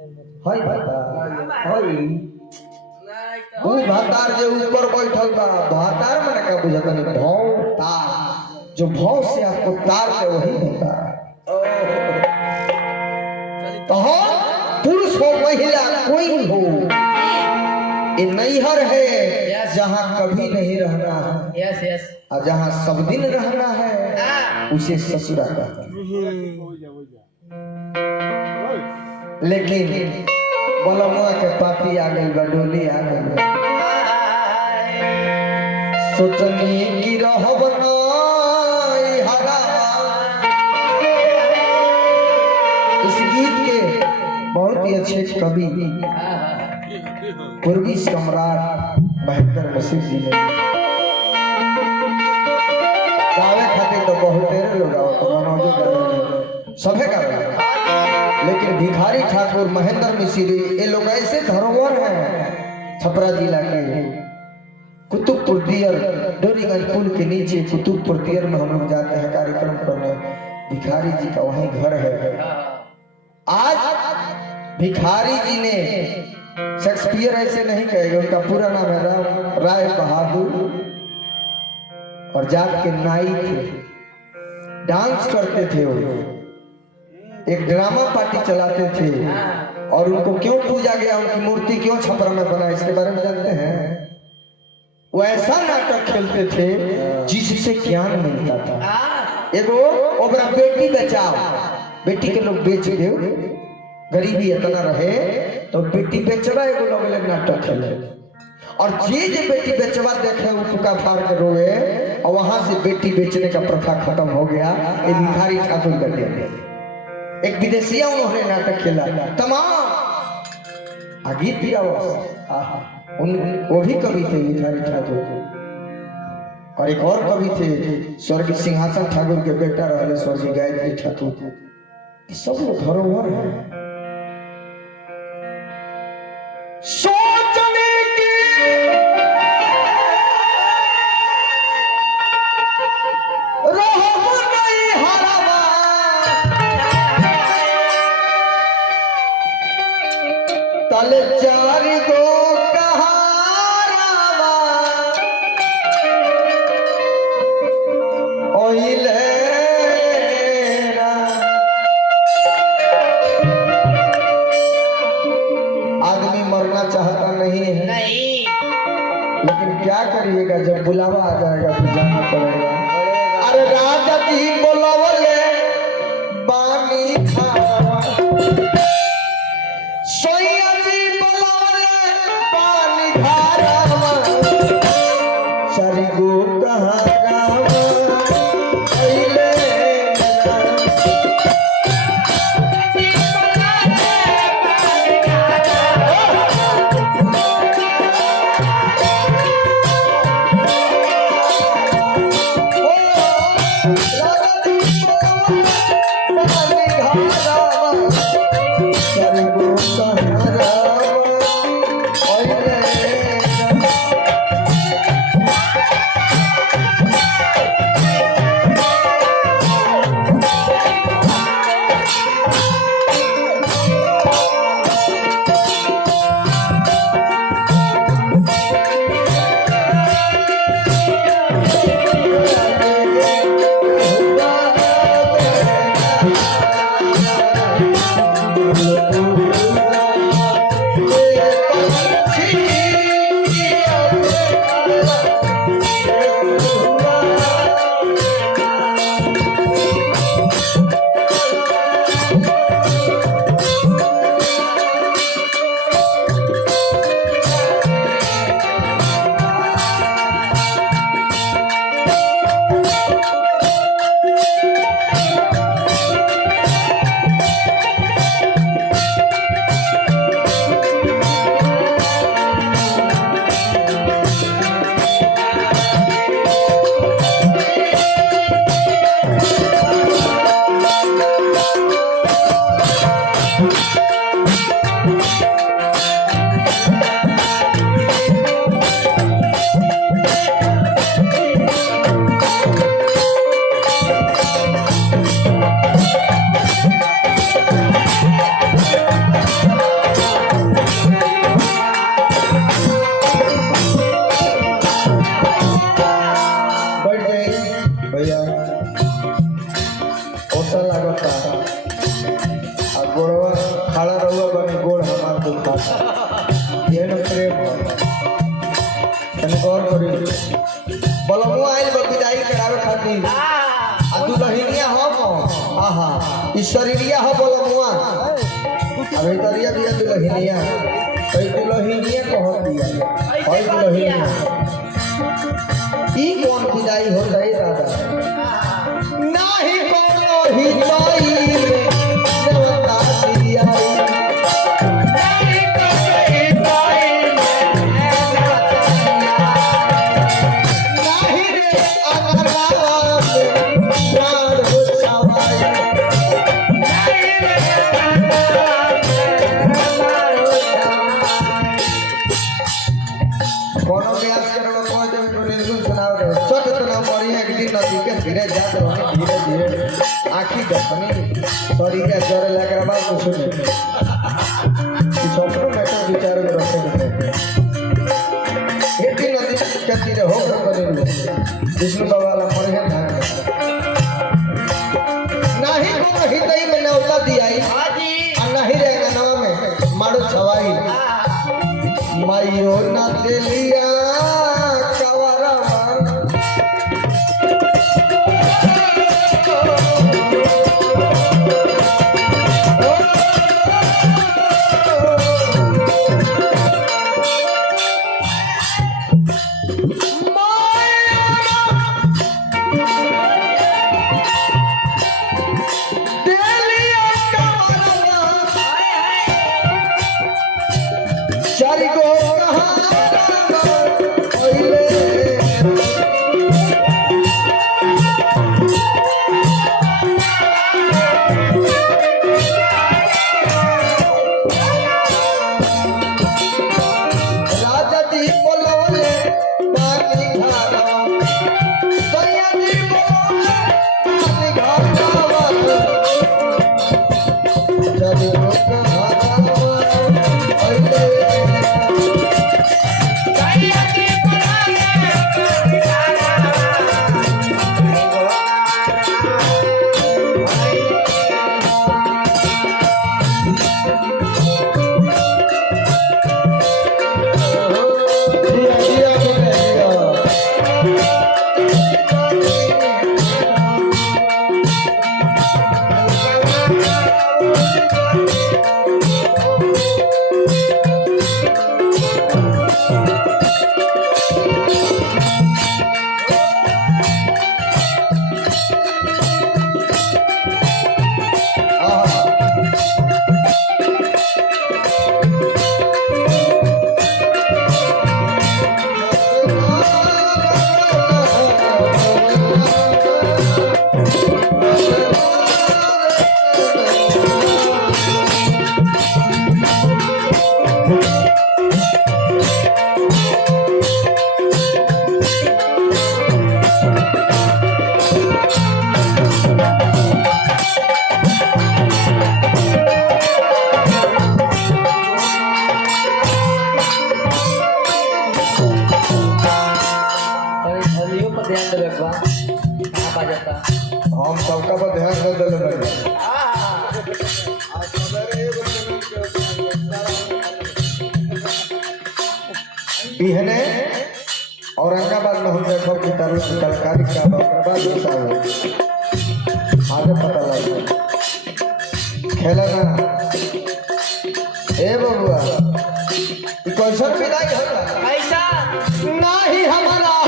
हाय हाय वो भातार जो ऊपर बैठल बा भातार माने का बुझता नहीं भौ तार जो भौ से आपको तार दे वही भातार। तो पुरुष हो महिला कोई हो ये नैहर है जहाँ कभी नहीं रहना है। यस यस और जहाँ सब दिन रहना है उसे ससुरा कहते हैं। लेकिन बलमुआ के पापी आ गई बडोली आ गई सोचनी की रहब नाई हरावा। इस गीत के बहुत ही अच्छे कवि पूर्वी सम्राट महेंद्र नसीब जी ने गावे खातिर तो बहुत तेरे लोग आओ सभे गावे लेकिन भिखारी ठाकुर महेंद्र मिश्री ये लोग ऐसे धरोहर हैं छपरा जिला के कुतुबपुर दियर डोरीगंज पुल के नीचे कुतुबपुर दियर में हम लोग जाते हैं कार्यक्रम करने। भिखारी जी का वहीं घर है। आज भिखारी जी ने शेक्सपियर ऐसे नहीं कहेगा उनका पूरा नाम है राय बहादुर और जात के नाई थे। डांस करते थे वो एक ड्रामा पार्टी चलाते थे और उनको क्यों पूजा गया उनकी मूर्ति क्यों छपरा में बना इसके बारे में जानते हैं। वो ऐसा नाटक खेलते थे जिससे ज्ञान मिलता था। एगो ओकरा बेटी बचाओ बेटी के लोग बेच दे गरीबी इतना रहे तो बेटी बेचवा एगो लोग नाटक खेले और जे बेटी बेचवा देखे उपका फाड़ के रोए और वहां से बेटी बेचने का प्रथा खत्म हो गया। ये भिखारी ठाकुर करते एक विदेशिया उन्होंने नाटक खेला तमाम गीत दिया वो भी कवि थे भिखारी ठाकुर और एक और कवि थे स्वर्गीय सिंहासन ठाकुर के बेटा रहे स्वर्गीय गायत्री ठाकुर। सब लोग धरोहर है। सोचने की रहब नहीं हरावा तले चारी गो कहारावा ओहिले चाहता नहीं है लेकिन क्या करिएगा जब बुलावा आ जाएगा तो जाना पड़ेगा। अरे राजा जी बोलवले बानी खावा सोया जी बोलवले बानी खावा सारी गो कहारावा अइले राजा जी खड़ा रहुआ बने गोड़ हमार दुखा ये न प्रेम तने गौर करी बलमुआ आइल बपिदाई करावे खातिर आ दुलहिनिया हम आहा ईश्वरिया हो बलमुआ अबे तरिया दिया दुलहिनिया कई दुलहिनिया कह दिया ओए दुलहिनिया ई कौन विदाई हो रही दादा नाही कोनो हिताई देवता दिया धीरे जात रहे धीरे धीरे आखी दसनी सॉरी के जोर लगा बात कुछ नहीं स्वप्न में तो विचार में रखे खेती नदी के तीरे हो करे विष्णु बाबा ला मर है नहीं को हितई में नौता दियाई हाजी नहीं रहेगा नवा में मारो छवाई माइयो ना देलिया कवरवा हम सबका पर ध्यान न देले बानी बिहने औरंगाबाद में हम देखो कि तरकारी का बाद आगे पता लगा खेलना ए बबुआ कैसन विदाई होता ऐसा नहीं हमारा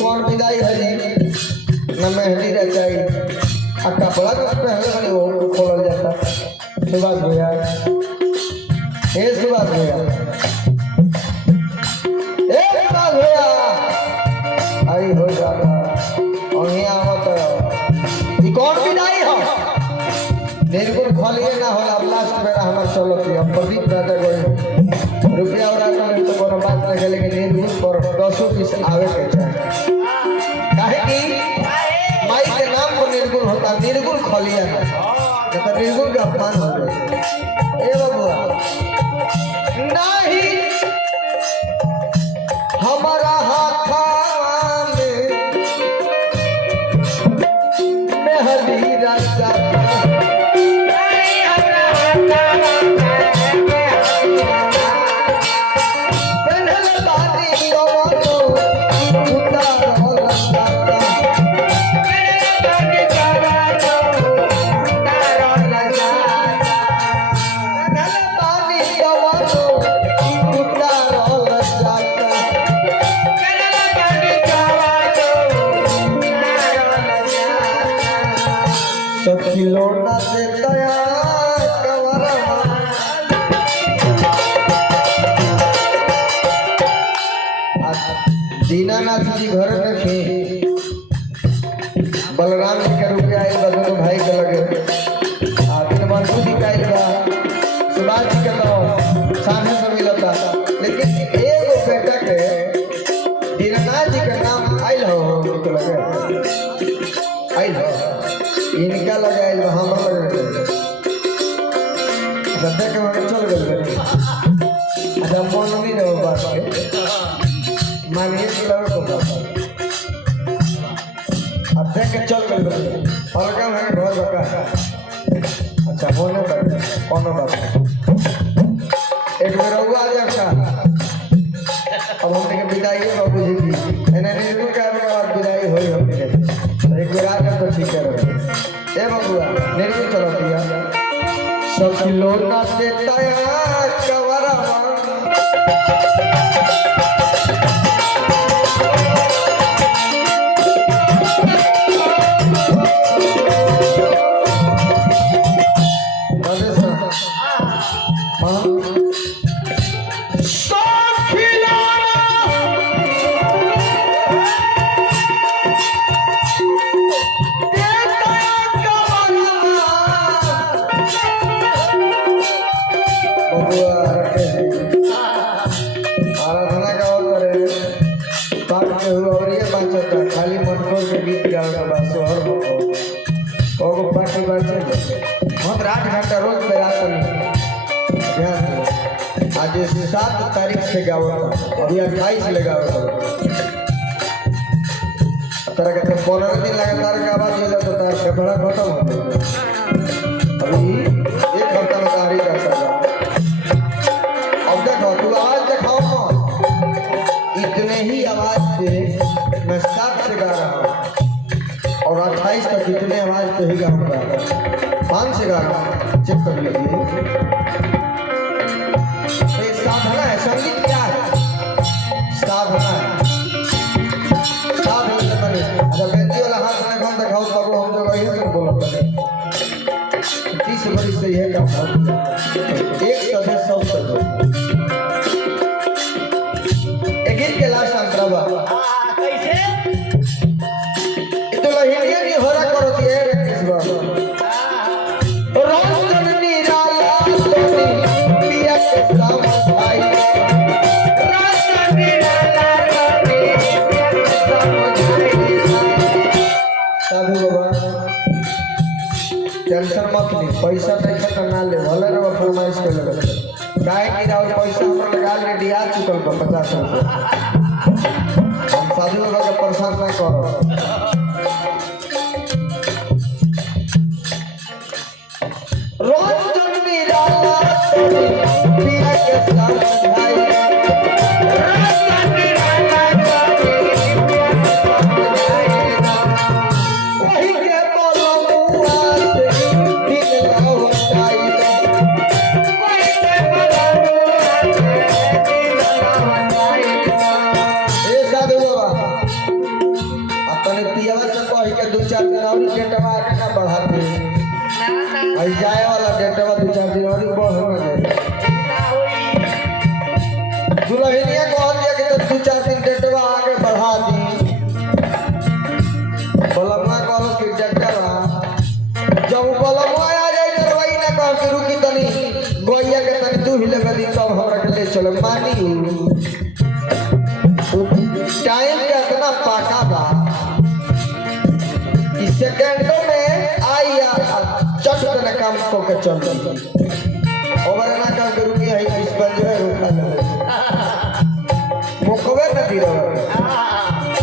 कौन विदाई है न मेहंदी रचाई कपड़ा तो पहले वाले वो खोल जाता सुभाष भैया हे सुभाष भैया हे सुभाष भैया आई हो जाता और यहाँ होता कौन विदाई हो निर्गुण खोलिए ना होला लास्ट में हमार चलो कि हम प्रदीप दादा गए रुपया और तो कोनो बात नहीं लेकिन निर्गुण पर 10 पीस आवे के चाहिए कलिया ना तो निर्गुण का अपमान हो गए। ए बबुआ नहीं हमारा हाथा में मेहदी राजा खिलौना से दया दीनानाथ जी घर में थे बलराम जी के रुपये आए दोनों भाई के लगे मंटू जी का सुभाष जी के तो सामने से मिलता लेकिन एगो बेटा के दीनानाथ जी के नाम आयल हो लगे आयल हो इनका लगाए हम लगे के मन चल गए अच्छा मन नहीं रहो बात के मानिए कि लड़को बात अब देख के चल गए और क्या है घर बका अच्छा होने पर कौन बात एक बार हुआ आ जाता अब हमने के विदाई है बाबू जी की एने निर्गुण का बाद विदाई होई हमने एक बार आ जाए तो ठीक है ए बबुआ निर्गुण चलो दिया सब खिलौना देता है कवरा खाली मनकोर के गीत गावे के बाद सोहर ओगो पार्टी बार चल हम 8 घंटा रोज बेरात नहीं ध्यान दो आज 7 तारीख से गावो अभी 28 ले गावो तरह के 15 दिन लगातार गावा दिया तो तार के बड़ा खत्म हो अभी 1 हफ्ता में तारीख कर सकता अब देखो तू आज दिखाओ इतने ही आवाज से मैं 7 से गा रहा हूँ और 28 तक इतने आवाज पे ही गाऊंगा 5 से गा रहा हूँ चेक कर लीजिए तो ये साधना है संगीत क्या है साधना है साधना बने अच्छा बेंजी वाला हाथ में कौन दिखाओ तब हम जो वही से बोलो 30 बरस से यह काम एक सदस्य सब सदस्य एक गीत के लास्ट अंतरावा टेंशन मत ली पैसा नहीं खत्म ना ले भले रे फरमाइश कर ले काहे कि और पैसा हम लगा ले दिया चुकल को 50 हम साधु बाबा के परेशान ना करो रोज जन्मी रात पिया के साथ भाई जाए वाला डेटवा 2-4 दिन और बढ़ में दुल्हनिया को और दिया कि 2-4 दिन डेटवा आगे बढ़ा दी बलमा को कि डेटवा जब बलमा आ जाए तो वही ना कह कि रुकी तनी गोइया के तनी तू हिले गली तब हमरा के ले चलो मानी टाइम का इतना पाका बा कि सेकंडों में आई को के चल दी ओवर ना का गुरु की है इस पर जो है रुका ले मुखबे न दी रहा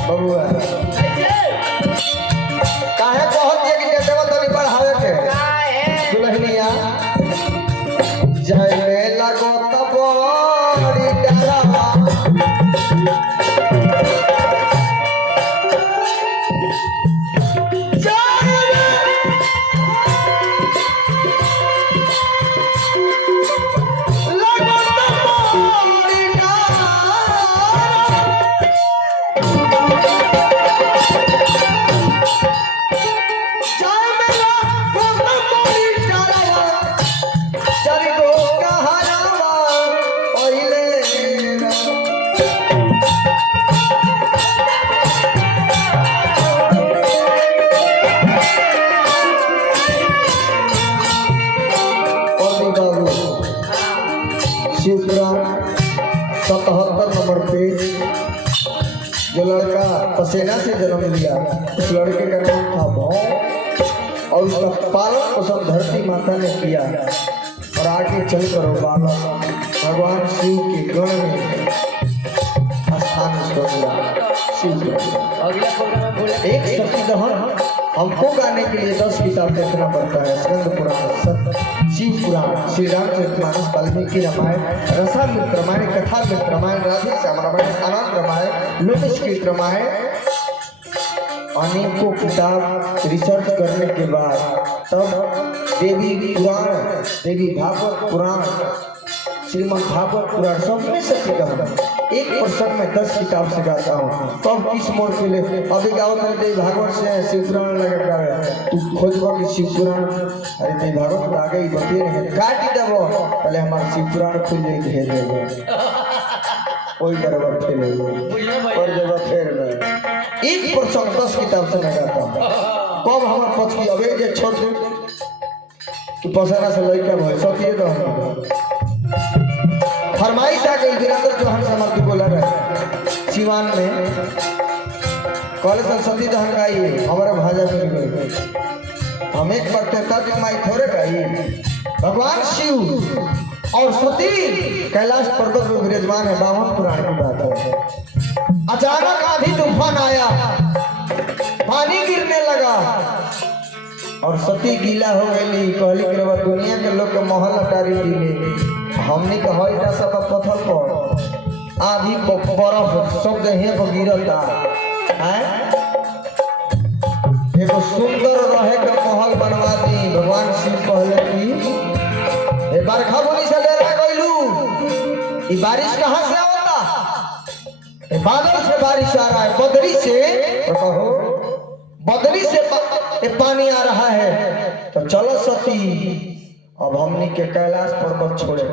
बबुआ काहे बहुत ये कि देव तो नहीं पढ़ावे के दुल्हनिया जय लगो तब बड़ी डरा जो लड़का पसेना से जन्म लिया उस लड़के का नाम था भौ और उसका पालन पोषण धरती माता ने किया और आगे चलकर बालक भगवान शिव के गण में स्थान उसको मिला। एक सती दहन हमको गाने के लिए 10 किताब देखना पड़ता है। स्कंद पुराण, शिव पुराण, श्री रामचरितमानस, वाल्मीकि रामायण, रसामृत रामायण, कथामृत रामायण, राधे श्याम रामायण, आनंद रामायण, लोकस्कृत रामायण, अनेकों किताब रिसर्च करने के बाद तब देवी पुराण, देवी भागवत पुराण, श्रीमद् भागवत पुराण सब में सत्य कहना 1% में 10 किताब से गाता हूँ। तो अब किस मोड़ के लिए अभी गाँव में देवी भागवत से शिव पुराण लगे तू खोजबो कि शिव पुराण अरे देवी भागवत आ गई बतिए नहीं काट देवो पहले हमारा शिव पुराण खुल जाए भेज देवो कोई बराबर खेले और जब फेर में 1% 10 किताब से मैं गाता हूँ। कब हमारे पक्ष की अबे जे छोड़ दे कि पसंद से लड़का भाई सतिए तो फरमाइश आ गई वीरेंद्र चौहान समर्थी बोला रहे सिवान में कॉलेज सरस्वती दहन का ये हमारा भाजा में गए हम एक बार तक माई थोड़े का ये भगवान शिव और सती कैलाश पर्वत में विराजमान है। 52 पुराण की बात है। अचानक आंधी तूफान आया, पानी गिरने लगा और सती गीला हो गई। कहली कि दुनिया के लोग के महल अटारी दिले हमने कहा सब पत्थर पर आधी बर्फ सब जगह पर गिरता है। एगो सुंदर रहे का महल बनवा दी। भगवान शिव कहले कि बरखा बुनी से ले रहा गइलू ये बारिश कहाँ से होता है? बादल से बारिश आ रहा है, बदरी से तो कहो बदरी से पानी आ रहा है। तो चलो सती अब हमनी के कैलाश पर्वत छोड़े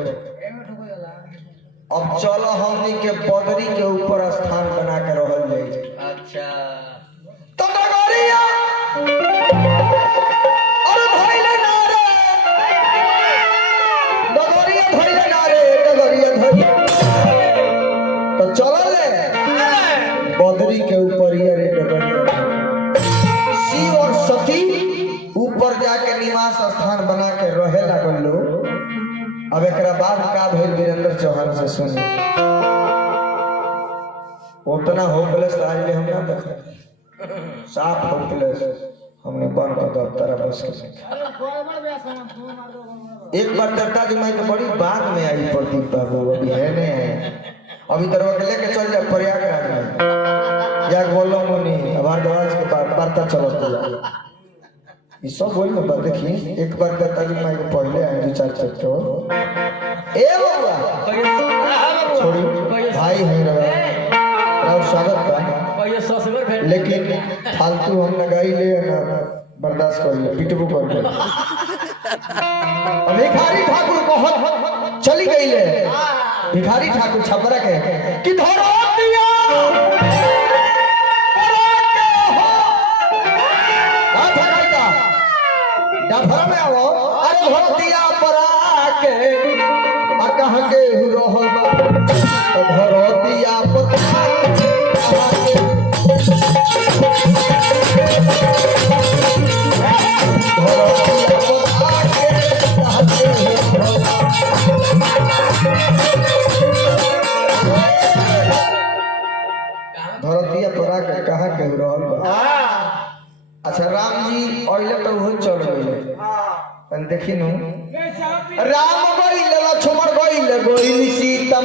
अब चलो हमनी के बदरी के ऊपर स्थान बना के रहल जाए। अच्छा तो डगरिया अरे भइले नारे डगरिया भइले नारे डगरिया धइले तो चलो ले बदरी के ऊपर ये रे डगरिया शिव और सती ऊपर जाके निवास स्थान बना के रहे लागल लो। अब एक बाद का भेल वीरेंद्र चौहान से सुनी उतना होपलेस आज ले हम ना देखे साफ होपलेस हमने बन कर दफ्तर बस के एक बार दत्ता जी माई तो बड़ी बाद में आई प्रदीप बाबू अभी है नहीं आए अभी तरह के लेके चल जा प्रयागराज में जाके बोलो मुनि भारद्वाज के पास वार्ता चलता ये सब वही में बात देखिए। एक बार दत्ता जी माई को पढ़ले आए 2-4 चैप्टर ए बाबा छोड़ी भाई है रहा स्वागत था लेकिन फालतू हम ना गाई ले ना बर्दाश्त कर ले पिटबू कर ले। भिखारी ठाकुर को चली गई ले भिखारी ठाकुर छपरा के कि धरो दिया डफर में आओ अरे धरो दिया परा के आ कहां के रहल बा तो धरो दिया परा के अच्छा राम जी ऑइले तो वो चढ़ गए तन देखी नु राम गइले लक्ष्मण गइले गइली सीता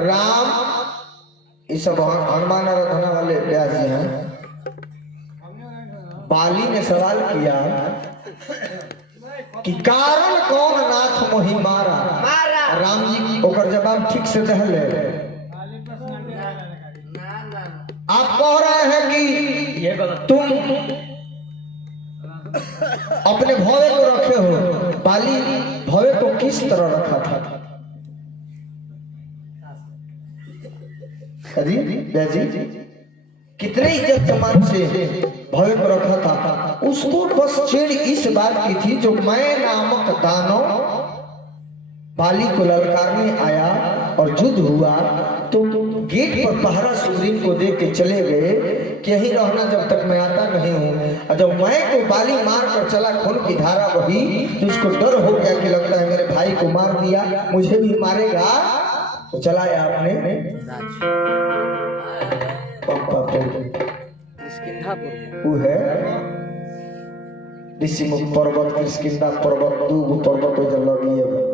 राम ये सब हनुमान आराधना वाले व्यास जी हैं। बाली ने सवाल किया कि कारण कौन नाथ मोहि मारा। राम जी ओकर जवाब ठीक से दहले। आप कह रहे हैं कि तुम अपने भवे को रखे हो, बाली भवे को किस तरह रखा था? जी कितने इज्जत सम्मान से भव्य पर रखा था। उसको बस छेड़ इस बात की थी जो मैं नामक दानव बाली को ललकारने आया और युद्ध हुआ तो गेट पर पहरा सुग्रीव को दे के चले गए कि यहीं रहना जब तक मैं आता नहीं हूँ। और जब मैं को बाली मार कर चला, खून की धारा बही तो उसको डर हो गया कि लगता है मेरे भाई को मार दिया, मुझे भी मारेगा, तो चलाया आपने वो है ऋषिमुख पर्वत, किष्किंधा पर्वत, दो पर्वत जब लगी है।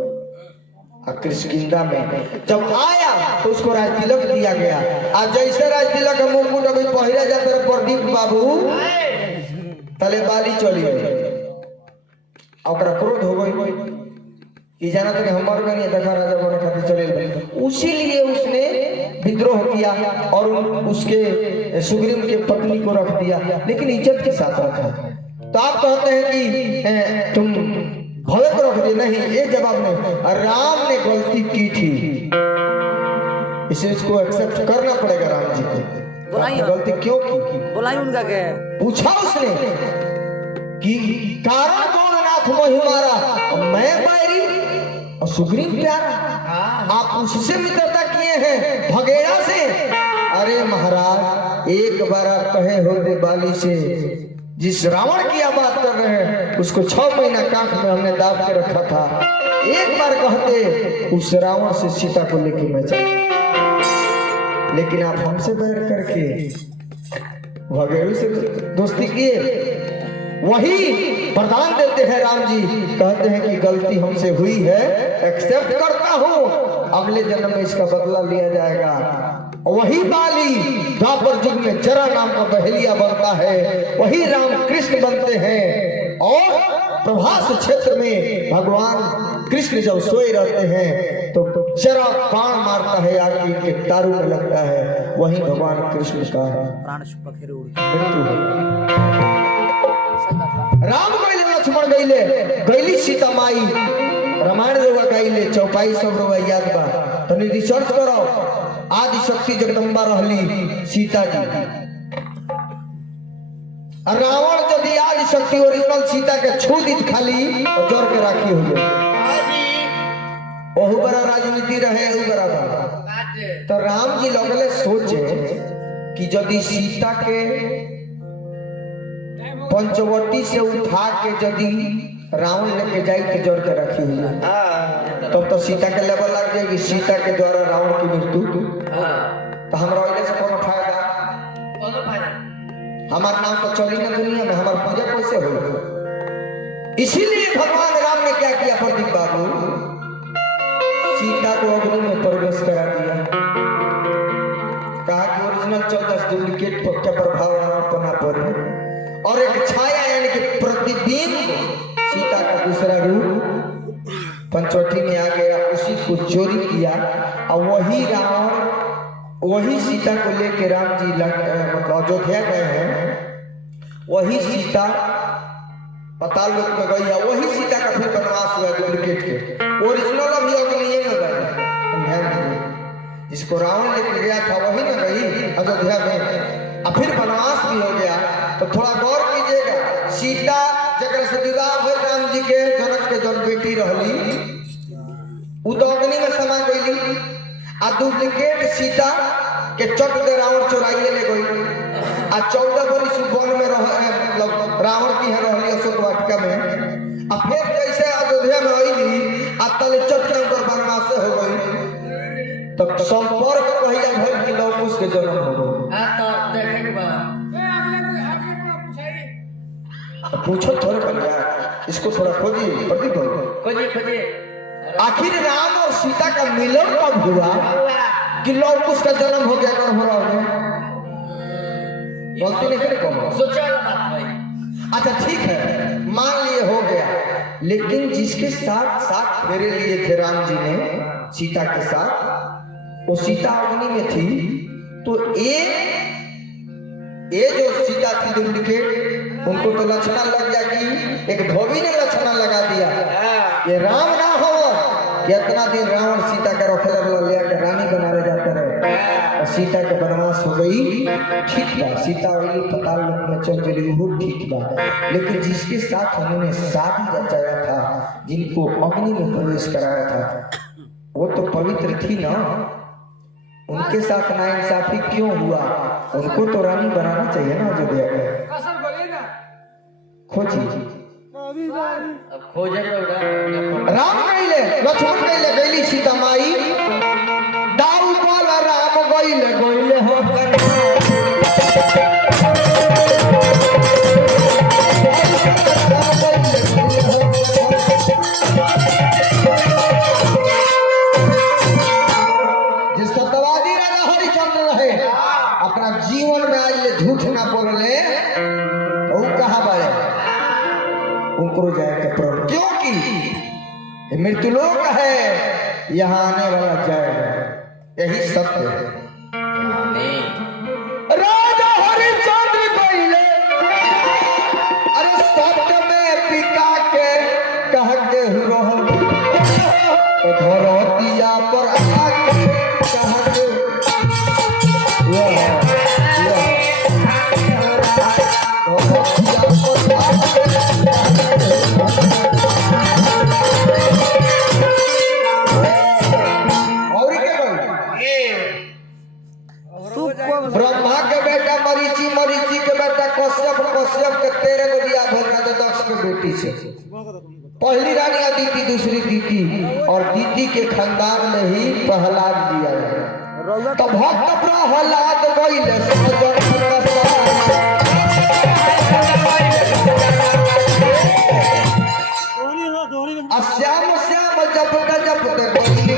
किष्किंधा में जब आया तो उसको राज तिलक दिया गया। आज जैसे राज तिलक का मुकुट अभी पहरा जाता है प्रदीप बाबू तले बाली चली गई, क्रोध हो गई कि जाना तो हमारे में नहीं देखा राजा बने खातिर चले गए। उसी लिए उसने विद्रोह किया और उसके सुग्रीव के पत्नी को रख दिया, लेकिन इज्जत के साथ रखा। तो आप कहते हैं कि तुम भवे को रख दिए, नहीं, ये जवाब नहीं। राम ने गलती की थी, इसे इसको एक्सेप्ट करना पड़ेगा। राम जी को गलती क्यों की, बुलाई उनका क्या पूछा उसने कि कारण कौन नाथ मोहि मारा। मैं बैरी और सुग्रीव प्यारा, आप उससे मित्रता किए हैं भगेड़ा से। अरे महाराज, एक बार आप कहे होते बाली से, जिस रावण की आप बात कर रहे हैं उसको 6 महीना कांख में हमने दाब के रखा था, एक बार कहते उस रावण से सीता को लेके मैं चला, लेकिन आप हमसे बैर करके भगेड़ू से दोस्ती किए। वही वरदान देते हैं राम जी, कहते हैं कि गलती हमसे हुई है, एक्सेप्ट करता हूँ, अगले जन्म में इसका बदला लिया जाएगा। वही बाली द्वापर युग में जरा नाम का बहेलिया बनता है, वही राम कृष्ण बनते हैं। और प्रभास क्षेत्र में भगवान कृष्ण जब सोए रहते हैं तो जरा बाण मारता है, आगे के तारू में लगता है, वही भगवान कृष्ण का मृत्यु है। राम गइले लक्ष्मण गइले, गइली सीता माई, रामायण रोगा गइले, चौपाई सब रोगा याद बा, तनी रिसर्च करो। आदि शक्ति जगदम्बा रहली सीता जी, रावण यदि आदि शक्ति ओरिजिनल सीता के छू दी खाली और जोर के राखी हो गए, ओहु बड़ा राजनीति रहे, ओहु बड़ा। तो राम जी लगले सोचे कि यदि सीता के पंचवटी से उठा के यदि रावण लेके जाए तो जोर के रखी हुई है, तब तो सीता के लेवल लग जाएगी, सीता के द्वारा रावण की मृत्यु। तो हमरा से कोनो फायदा, हमारा नाम तो चली ना दुनिया में, हमारा पूजा कैसे हो। इसीलिए भगवान राम ने क्या किया प्रदीप बाबू, सीता को अग्नि में प्रवेश करा दिया, कहा कि ओरिजिनल 14 डुप्लीकेट का प्रभाव रावण पर ना पड़े, और एक छाया यानी कि प्रतिबिंब सीता का दूसरा रूप पंचवटी में आ गया, उसी को चोरी किया। और वही रावण वही सीता को लेकर राम जी मतलब अयोध्या गए हैं, वही सीता पाताल लोक में गई है, वही सीता का फिर वनवास हुआ डुप्लीकेट के। ओरिजिनल अभी अग्नि में गई, ध्यान दीजिए, जिसको रावण लेके गया था वही न गई अयोध्या में, और फिर वनवास भी हो गया। तो थोड़ा गौर कीजिएगा, सीता जगह से विवाह हुए राम जी के, जनक के जन बेटी रहली, उ तो अग्नि में समा गई, आ डुप्लीकेट सीता के चक दे रावण चोराइए ले गई, आ 14 बरिस वन में रह मतलब अब फिर जैसे अयोध्या में आईली आ तले चक्कर पर बनवास हो गई तो संपर्क कहिया भइल कि लव कुश के जन्म हो गई। हां तो देखे के बाद पूछो थोड़े पर यार, इसको थोड़ा खोजिए प्रदीप भाई, खोजिए आखिर राम और सीता का मिलन कब हुआ कि लव कुश का जन्म हो गया गर्भरा में? बोलते नहीं कौन सोचा वाला बात भाई। अच्छा ठीक है, मान लिए हो गया, लेकिन जिसके साथ साथ फेरे लिए थे राम जी ने सीता के साथ, वो सीता अग्नि में थी, तो ये जो सीता थी डुप्लीकेट, उनको तो लक्षण लग गया कि एक धोबी ने लक्षण लगा दिया ये राम ना हो। इतना दिन रावण सीता का रखेला लिया के रानी बनाने जाते रहे और सीता के वनवास हो गई। ठीक बा, सीता वही पताल लोक में चल गई, वो ठीक बा, लेकिन जिसके साथ उन्होंने शादी रचाया था, जिनको अग्नि में प्रवेश कराया था, वो तो पवित्र थी ना, उनके साथ नाइंसाफी क्यों हुआ? उनको तो रानी बनाना चाहिए ना अयोध्या में। खोजी अब खोजे तो राम गईले, लक्ष्मण गईले, गईली सीता माई, दाऊ बोल राम गईले गईले हो जिस सत्यवादी राजा हरिश्चंद्र रहे, अपना जीवन में आज झूठ ना बोले, वो कहा बड़े उनको जाए के प्रभु, क्योंकि मृत्युलोक है, यहाँ आने वाला जाएगा, यही सत्य है। राजा हरिश्चंद्र गईले, अरे सत्य में पिका के कह के रोहन धरतिया पर आके कह के ब्रह्मा के बेटा मरीचि, मरीचि के बेटा कश्यप, कश्यप के 13 गो बियाह भइल रहे दक्ष के बेटी से। पहली रानी अदिति, दूसरी दीति, और दीति के खानदान में ही प्रहलाद जी आए। तो भक्त प्रहलाद गइले श्याम श्याम जपते जपते गइली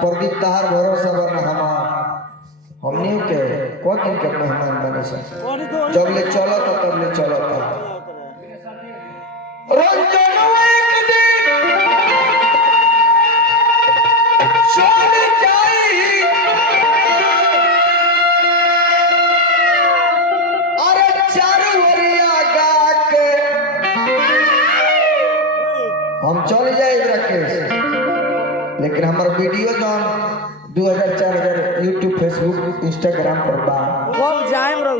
प्रदीप तहार भरोसा बना हमार, हमने के को दिन के मेहमान बने से जब ले चलो तो तब ले चलो था रंजन एक दिन छोड़ जाई, अरे चारू ओरिया गा के हम चल जाए राकेश, लेकिन हमारा वीडियो जो 2000-4000 यूट्यूब फेसबुक इंस्टाग्राम पर बा,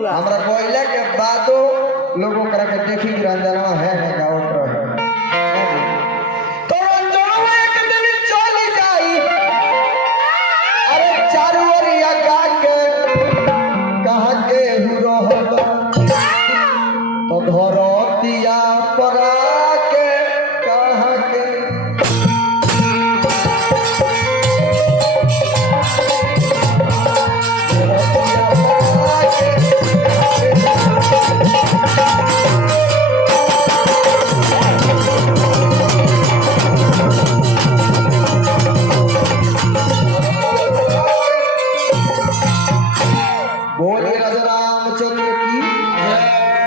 हमारा कोयला के बादो लोगों करा के देखी कि रंजनवा है गावत रहे, तो रंजनवा एक दिन चल जाई, अरे चारू ओरिया गा के कहा के रहब तो धरतिया पर